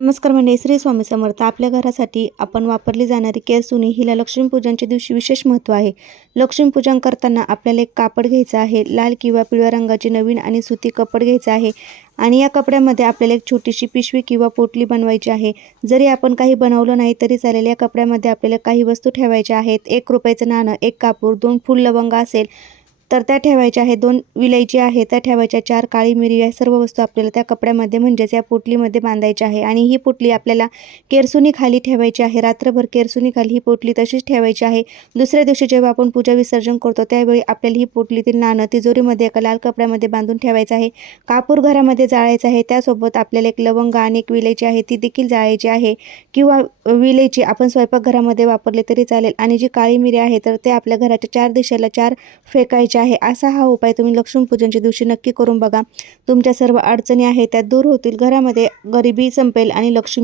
नमस्कार मंडळी, श्री स्वामी समर्थ. आपल्या घरासाठी आपण वापरली जाणारी केरसुणी हिला लक्ष्मीपूजनच्या दिवशी विशेष महत्त्व आहे. लक्ष्मीपूजन करताना आपल्याला एक कापड घ्यायचं आहे. लाल किंवा पिवळ्या रंगाचे नवीन आणि सुती कपडे घ्यायचं आहे आणि या कपड्यामध्ये आपल्याला एक छोटीशी पिशवी किंवा पोटली बनवायची आहे. जरी आपण काही बनवलं नाही तरी चालेल. या कपड्यामध्ये आपल्याला काही वस्तू ठेवायच्या आहेत. 1 रुपयाचं नाणं, 1 कापूर, 2 फूल लवंग असेल तर त्या ठेवायच्या आहेत, 2 विलायची आहे त्या ठेवायच्या, 4 काळी मिरी, या सर्व वस्तू आपल्याला त्या कपड्यामध्ये म्हणजेच या पोटलीमध्ये बांधायची आहे. आणि ही पोटली आपल्याला केरसुणी खाली ठेवायची आहे. रात्रभर केरसुणी खाली ही पोटली तशीच ठेवायची आहे. दुसऱ्या दिवशी जेव्हा आपण पूजा विसर्जन करतो त्यावेळी आपल्याला ही पोटलीतील नाणं तिजोरीमध्ये एका लाल कपड्यामध्ये बांधून ठेवायचं आहे. कापूर घरामध्ये जाळायचा आहे. त्यासोबत आपल्याला एक लवंग आणि एक विलायची आहे ती देखील जाळायची आहे किंवा विलायची आपण स्वयंपाकघरामध्ये वापरले तरी चालेल. आणि जी काळी मिरी आहे तर ते आपल्या घराच्या 4 दिशेला 4 फेकायचे आहे. असा हा उपाय तुम्ही लक्ष्मीपूजनच्या दिवशी नक्की करून बघा. तुमच्या सर्व अडचणी आहेत त्या दूर होतील. घरामध्ये गरिबी संपेल आणि लक्ष्मी